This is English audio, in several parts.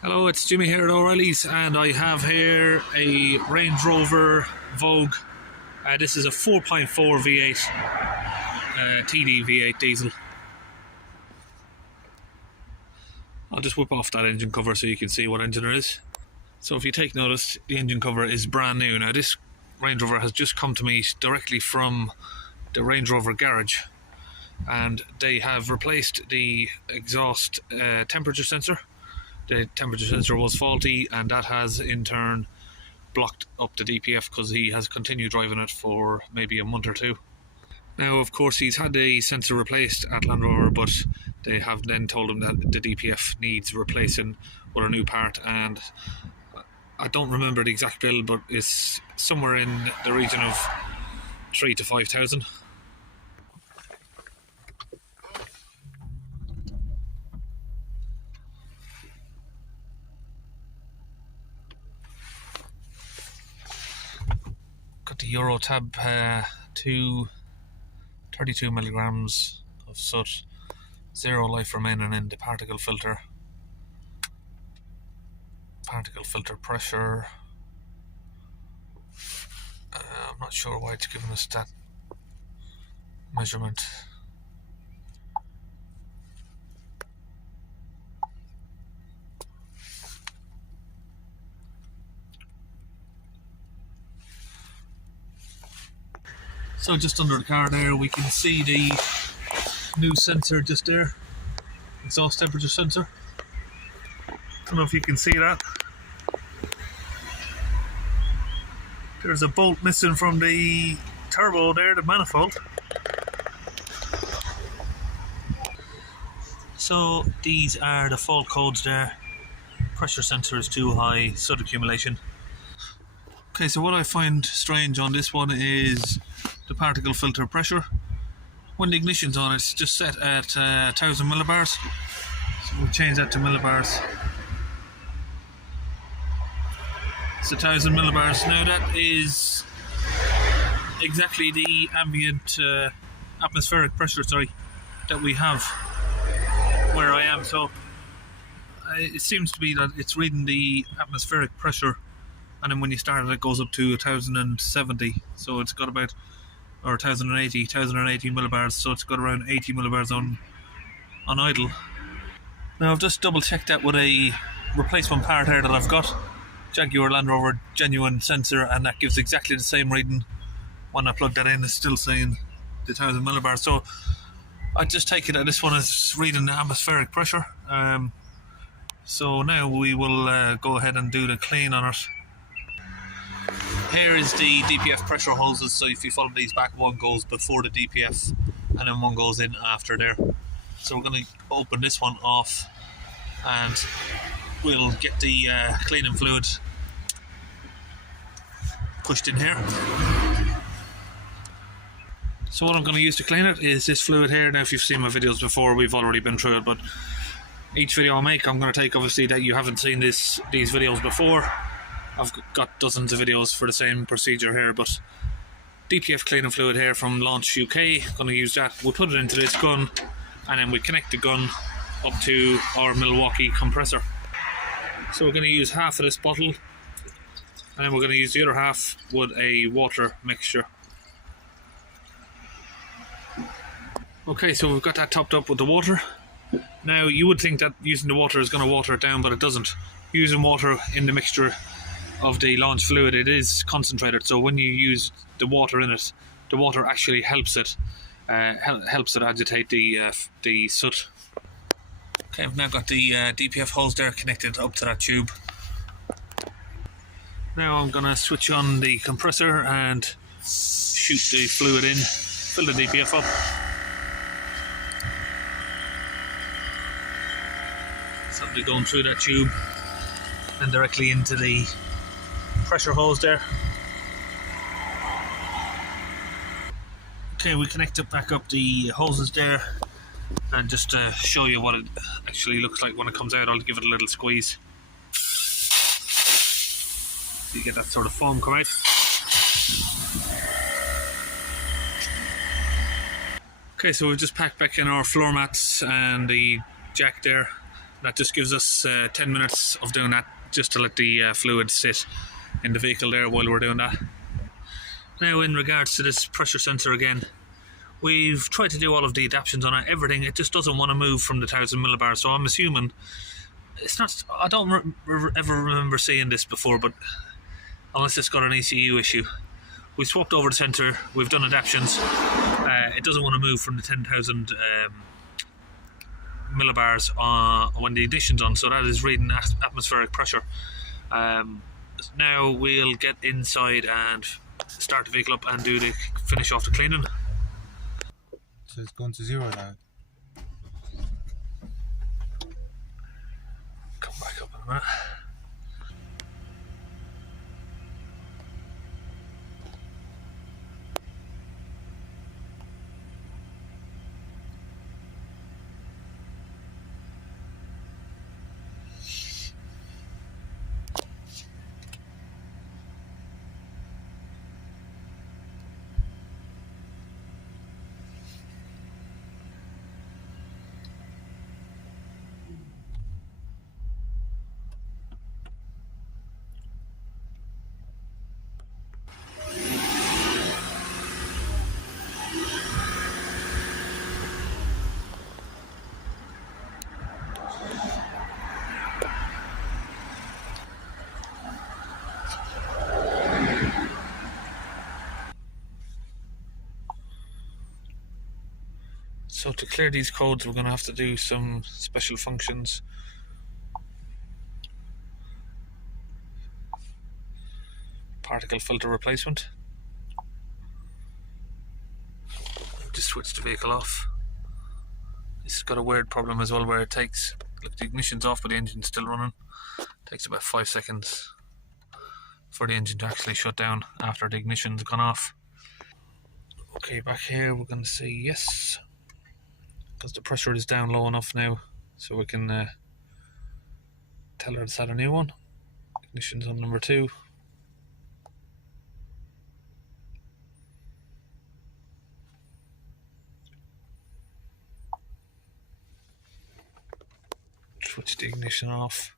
Hello, it's Jimmy here at O'Reilly's, and I have here a Range Rover Vogue. This is a 4.4 V8 TDV8 diesel. I'll just whip off that engine cover so you can see what engine it is. So if you take notice, the engine cover is brand new. Now this Range Rover has just come to me directly from the Range Rover garage, and they have replaced the exhaust temperature sensor. The temperature sensor was faulty, and that has in turn blocked up the DPF because he has continued driving it for maybe a month or two. Now, of course, he's had the sensor replaced at Land Rover, but they have then told him that the DPF needs replacing with a new part, and I don't remember the exact bill, but it's somewhere in the region of 3,000 to 5,000. Got the Euro tab, 32 milligrams of soot, 0 life remaining in the particle filter pressure. I'm not sure why it's giving us that measurement. So just under the car there, we can see the new sensor just there, exhaust temperature sensor. I don't know if you can see that. There's a bolt missing from the turbo there, the manifold. So these are the fault codes there. Pressure sensor is too high, soot accumulation. Okay, so what I find strange on this one is the particle filter pressure. When the ignition's on, it's just set at 1000 millibars. So we'll change that to millibars. It's 1000 millibars. Now that is exactly the ambient atmospheric pressure, that we have where I am. So it seems to be that it's reading the atmospheric pressure, and then when you start it goes up to 1070. So it's got about, or 1080 millibars, so it's got around 80 millibars on idle. Now I've just double checked that with a replacement part here that I've got, Jaguar Land Rover genuine sensor, and that gives exactly the same reading. When I plug that in, it's still saying the 1000 millibars. So I just take it that this one is reading the atmospheric pressure. So now we will go ahead and do the clean on it. Here is the DPF pressure hoses, so if you follow these back, one goes before the DPF and then one goes in after there. So we're going to open this one off and we'll get the cleaning fluid pushed in here. So what I'm going to use to clean it is this fluid here. Now if you've seen my videos before, we've already been through it, but each video I make, I'm going to take, obviously, that you haven't seen these videos before. I've got dozens of videos for the same procedure here, but DPF cleaning fluid here from Launch UK, going to use that. We'll put it into this gun, and then we connect the gun up to our Milwaukee compressor. So we're going to use half of this bottle, and then we're going to use the other half with a water mixture. Okay, so we've got that topped up with the water. Now you would think that using the water is going to water it down, but it doesn't. Using water in the mixture of the launch fluid, it is concentrated, so when you use the water in it, the water actually helps it agitate the soot. Okay, I've now got the DPF hose there connected up to that tube. Now I'm going to switch on the compressor and shoot the fluid in, fill the DPF up. Simply going through that tube and directly into the pressure hose there. Okay, we connect it back up the hoses there, and just to show you what it actually looks like when it comes out, I'll give it a little squeeze. You get that sort of foam come out. Okay, so we've just packed back in our floor mats and the jack there. That just gives us 10 minutes of doing that, just to let the fluid sit in the vehicle there while we're doing that. Now, in regards to this pressure sensor again, we've tried to do all of the adaptations on it, everything. It just doesn't want to move from the 1000 millibars, so I'm assuming it's not. I don't ever remember seeing this before, but unless it's got an ECU issue. We swapped over the sensor, we've done adaptations. It doesn't want to move from the 10,000 millibars when the ignition's on, so that is reading atmospheric pressure. Now we'll get inside and start the vehicle up and finish off the cleaning. So it's gone to zero now. Come back up in a minute. So to clear these codes, we're going to have to do some special functions. Particle filter replacement. Just switch the vehicle off. This has got a weird problem as well, where it takes, look, the ignition's off but the engine's still running. It takes about 5 seconds for the engine to actually shut down after the ignition's gone off. Okay, back here we're going to say yes, because the pressure is down low enough now, so we can tell her to set a new one. Ignition's on number 2. Switch the ignition off.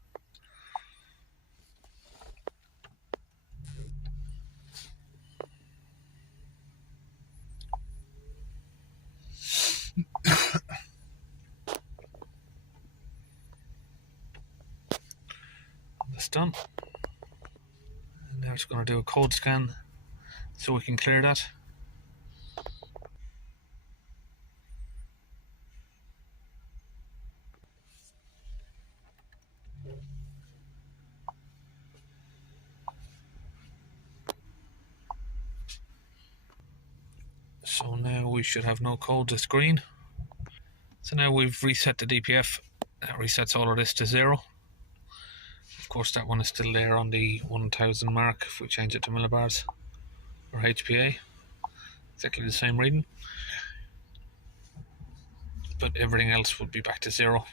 That's done. And now it's going to do a code scan so we can clear that. So now we should have no codes, it's green. So now we've reset the DPF. That resets all of this to 0. Of course that one is still there on the 1000 mark if we change it to millibars or HPA. Exactly the same reading. But everything else would be back to 0.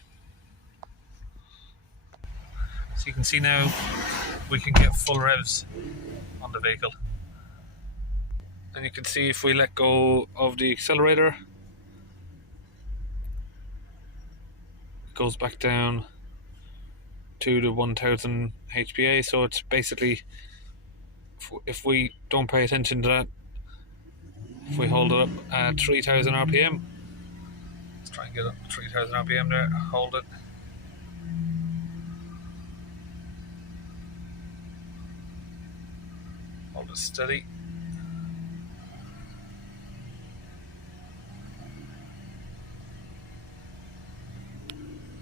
So you can see now we can get full revs on the vehicle. And you can see if we let go of the accelerator, it goes back down to the 1000 HPA. So it's basically, if we don't pay attention to that, if we hold it up at 3000 RPM, let's try and get up to 3000 RPM there, hold it. Hold it steady.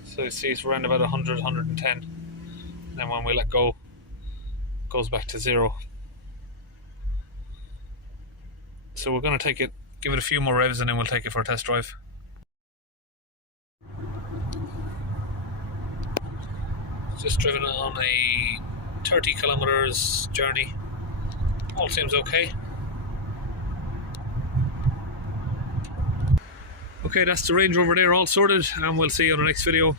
So you see it's around about 100, 110. And then when we let go, it goes back to 0. So we're going to take it, give it a few more revs, and then we'll take it for a test drive. Just driven on a 30 kilometers journey. All seems okay. Okay, that's the Range Rover there, all sorted, and we'll see you on the next video.